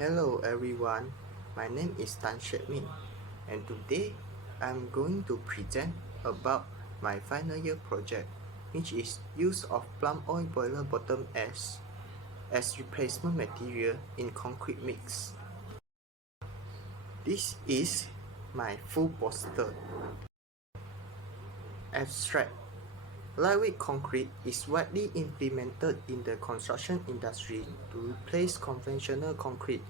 Hello everyone, my name is Shea Ming, and today I'm going to present about my final year project, which is use of palm oil boiler bottom ash as replacement material in concrete mix. This is my full poster. Abstract. Lightweight concrete is widely implemented in the construction industry to replace conventional concrete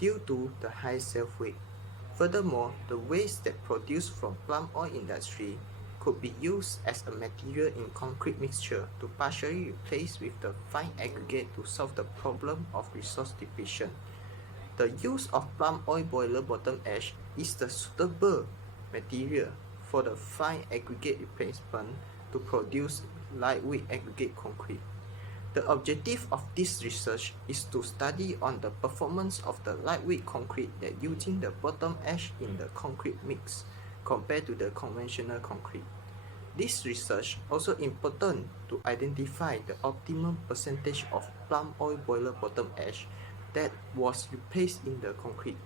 due to the high self-weight. Furthermore, the waste that produced from palm oil industry could be used as a material in concrete mixture to partially replace with the fine aggregate to solve the problem of resource depletion. The use of palm oil boiler bottom ash is the suitable material for the fine aggregate replacement to produce lightweight aggregate concrete. The objective of this research is to study on the performance of the lightweight concrete that using the bottom ash in the concrete mix compared to the conventional concrete. This research also important to identify the optimum percentage of palm oil boiler bottom ash that was replaced in the concrete.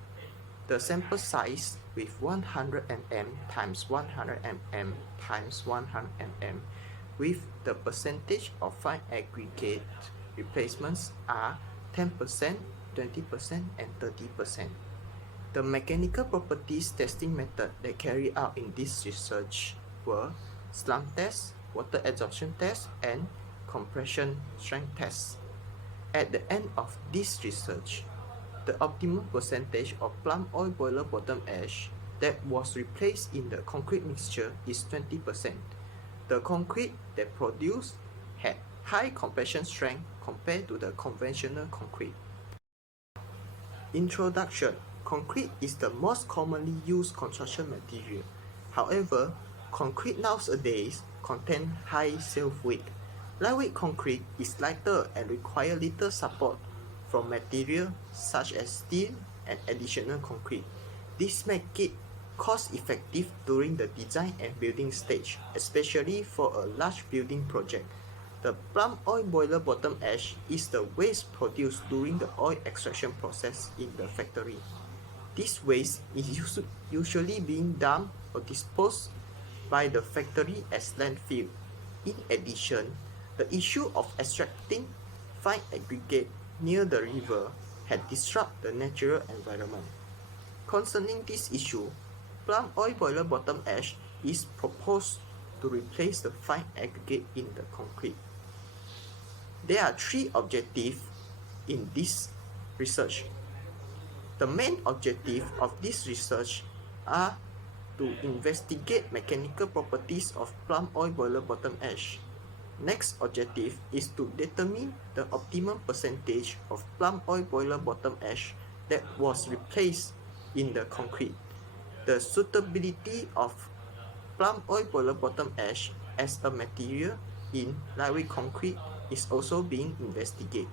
The sample size with 100 mm times 100 mm times 100 mm with the percentage of fine aggregate replacements are 10%, 20% and 30%. The mechanical properties testing method that carried out in this research were slump test, water absorption test and compression strength test. At the end of this research, the optimum percentage of palm oil boiler bottom ash that was replaced in the concrete mixture is 20%. The concrete that produced had high compression strength compared to the conventional concrete. Introduction. Concrete is the most commonly used construction material. However, concrete nowadays contain high self-weight. Lightweight concrete is lighter and require little support from material such as steel and additional concrete. This makes it cost-effective during the design and building stage, especially for a large building project. The palm oil boiler bottom ash is the waste produced during the oil extraction process in the factory. This waste is usually being dumped or disposed by the factory as landfill. In addition, the issue of extracting fine aggregate near the river had disrupted the natural environment. Concerning this issue, palm oil boiler bottom ash is proposed to replace the fine aggregate in the concrete. There are three objectives in this research. The main objective of this research are to investigate mechanical properties of palm oil boiler bottom ash. Next objective is to determine the optimum percentage of palm oil boiler bottom ash that was replaced in the concrete. The suitability of palm oil boiler bottom ash as a material in lightweight concrete is also being investigated.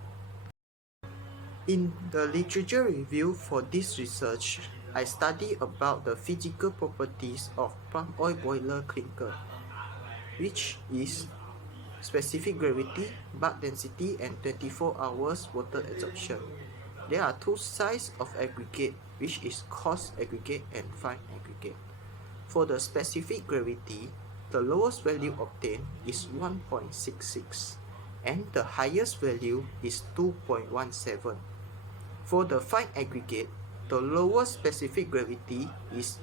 In the literature review for this research, I studied about the physical properties of palm oil boiler clinker, which is specific gravity, bulk density and 24 hours water absorption. There are two sizes of aggregate, which is coarse aggregate and fine aggregate. For the specific gravity, the lowest value obtained is 1.66 and the highest value is 2.17. For the fine aggregate, the lowest specific gravity is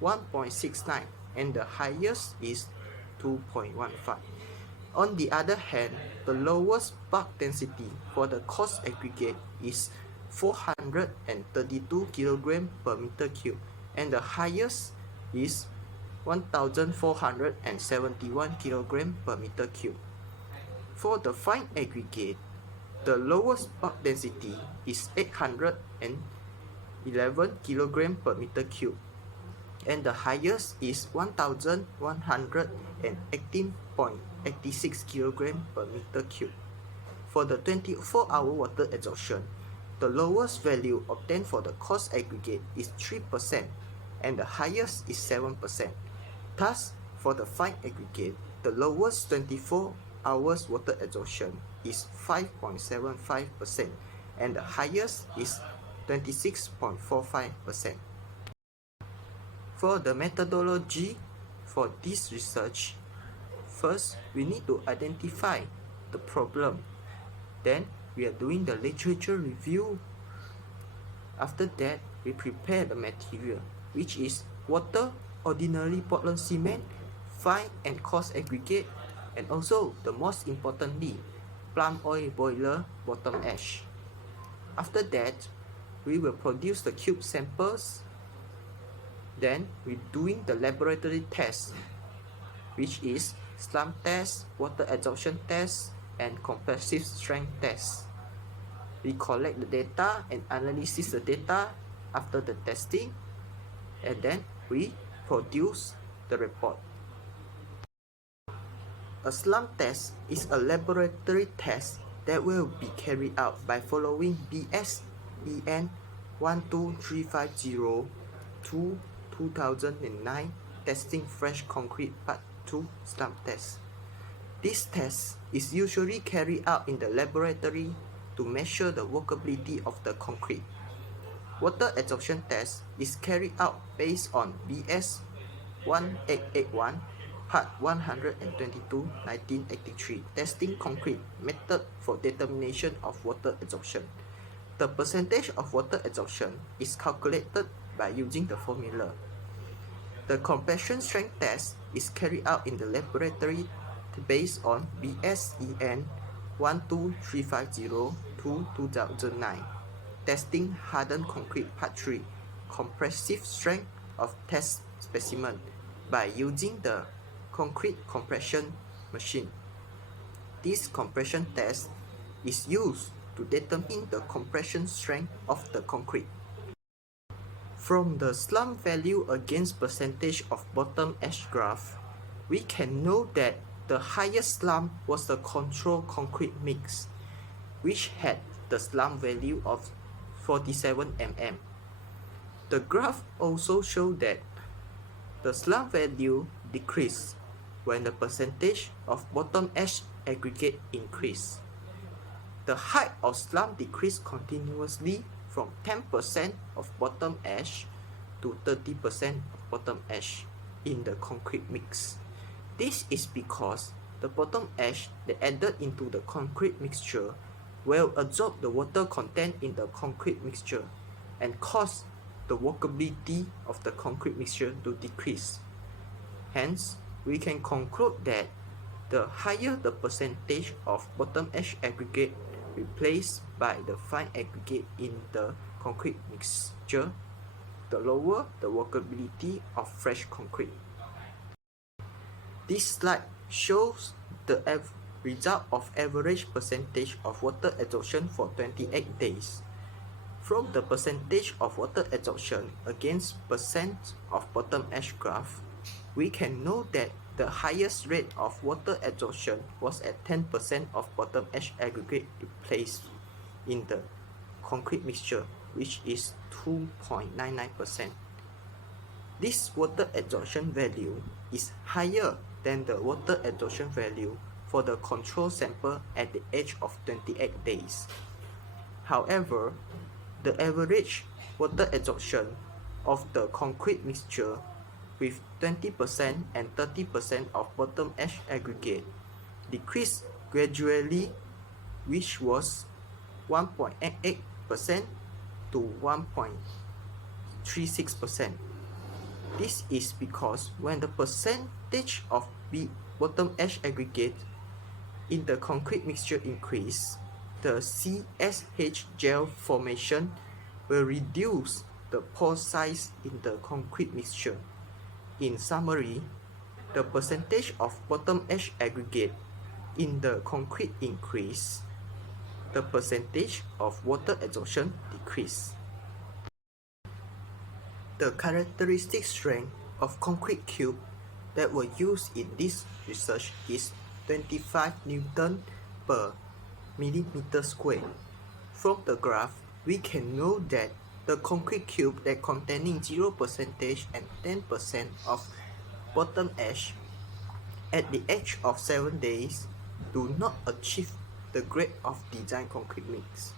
1.69 and the highest is 2.15. On the other hand, the lowest bulk density for the coarse aggregate is 432 kg per meter cube and the highest is 1471 kg per meter cube. For the fine aggregate, the lowest bulk density is 811 kg per meter cube and the highest is 1118.86 kg per meter cube. For the 24-hour water absorption, the lowest value obtained for the coarse aggregate is 3% and the highest is 7%. Thus, for the fine aggregate, the lowest 24 hours water absorption is 5.75% and the highest is 26.45%. For the methodology for this research, first we need to identify the problem. Then we are doing the literature review. After that, we prepare the material, which is water, ordinary Portland cement, fine and coarse aggregate, and also the most importantly, palm oil boiler bottom ash. After that, we will produce the cube samples. Then we're doing the laboratory test, which is slump test, water adsorption test, and compressive strength test. We collect the data and analyze the data after the testing, and then we produce the report. A slump test is a laboratory test that will be carried out by following BSEN 12350-2009 testing fresh concrete part 2 slump test. This test is usually carried out in the laboratory to measure the workability of the concrete. Water adsorption test is carried out based on BS 1881 Part 122 1983 testing concrete method for determination of water adsorption. The percentage of water adsorption is calculated by using the formula. The compression strength test is carried out in the laboratory based on BSEN 12350-2009 testing hardened concrete part 3 compressive strength of test specimen by using the concrete compression machine. This compression test is used to determine the compression strength of the concrete. From the slump value against percentage of bottom ash graph, we can know that the highest slump was the control concrete mix, which had the slump value of 47 mm. The graph also showed that the slump value decreased when the percentage of bottom ash aggregate increased. The height of slump decreased continuously from 10% of bottom ash to 30% of bottom ash in the concrete mix. This is because the bottom ash that added into the concrete mixture will absorb the water content in the concrete mixture and cause the workability of the concrete mixture to decrease. Hence, we can conclude that the higher the percentage of bottom ash aggregate replaced by the fine aggregate in the concrete mixture, the lower the workability of fresh concrete. This slide shows the result of average percentage of water adsorption for 28 days. From the percentage of water adsorption against percent of bottom ash graph, we can know that the highest rate of water adsorption was at 10% of bottom ash aggregate replaced in the concrete mixture, which is 2.99%. This water adsorption value is higher than the water adsorption value for the control sample at the age of 28 days. However, the average water adsorption of the concrete mixture with 20% and 30% of bottom ash aggregate decreased gradually, which was 1.88% to 1.36%. This is because when the percentage of bottom ash aggregate in the concrete mixture increase, the CSH gel formation will reduce the pore size in the concrete mixture. In summary, the percentage of bottom ash aggregate in the concrete increase, the percentage of water adsorption decrease. The characteristic strength of concrete cube that were used in this research is 25 Newton per millimeter square. From the graph, we can know that the concrete cube that containing 0% and 10% of bottom ash at the age of 7 days do not achieve the grade of design concrete mix.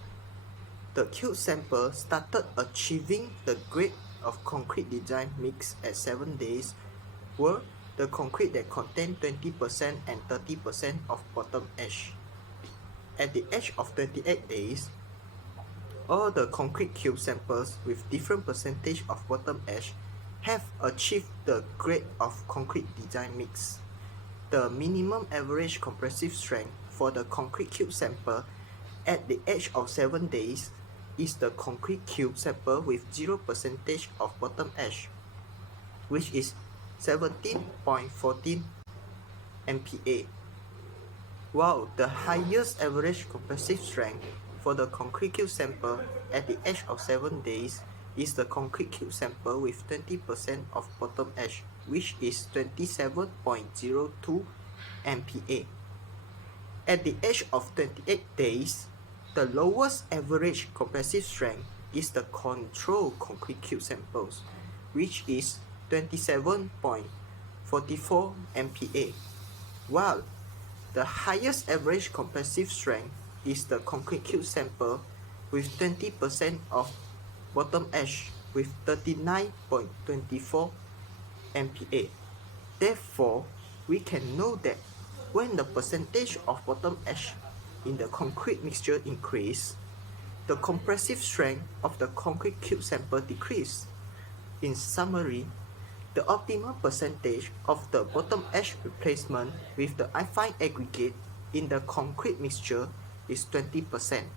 The cube sample started achieving the grade of concrete design mix at 7 days were the concrete that contained 20% and 30% of bottom ash. At the edge of 28 days, all the concrete cube samples with different percentage of bottom ash have achieved the grade of concrete design mix. The minimum average compressive strength for the concrete cube sample at the edge of 7 days is the concrete cube sample with 0% of bottom ash, which is 17.14 MPa, while the highest average compressive strength for the concrete cube sample at the edge of 7 days is the concrete cube sample with 20% of bottom ash, which is 27.02 MPa. At the edge of 28 days, the lowest average compressive strength is the control concrete cube samples, which is 27.44 MPa, while the highest average compressive strength is the concrete cube sample with 20% of bottom ash with 39.24 MPa. Therefore, we can know that when the percentage of bottom ash in the concrete mixture increase, the compressive strength of the concrete cube sample decrease. In summary, the optimal percentage of the bottom ash replacement with the fine aggregate in the concrete mixture is 20%.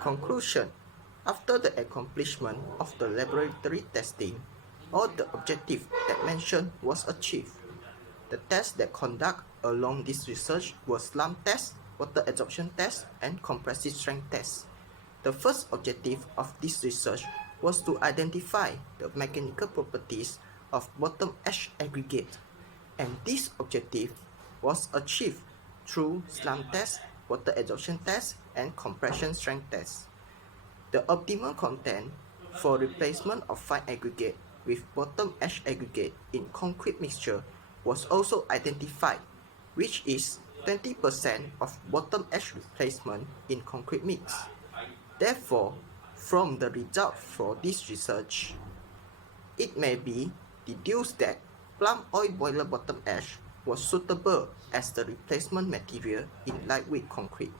Conclusion: after the accomplishment of the laboratory testing, all the objective that mentioned was achieved. The tests that conduct along this research were slump test, water absorption test, and compressive strength test. The first objective of this research was to identify the mechanical properties of bottom ash aggregate, and this objective was achieved through slump test, water absorption test, and compression strength test. The optimal content for replacement of fine aggregate with bottom ash aggregate in concrete mixture was also identified, which is 20% of bottom ash replacement in concrete mix. Therefore, from the result for this research, it may be deduced that plum oil boiler bottom ash was suitable as the replacement material in lightweight concrete.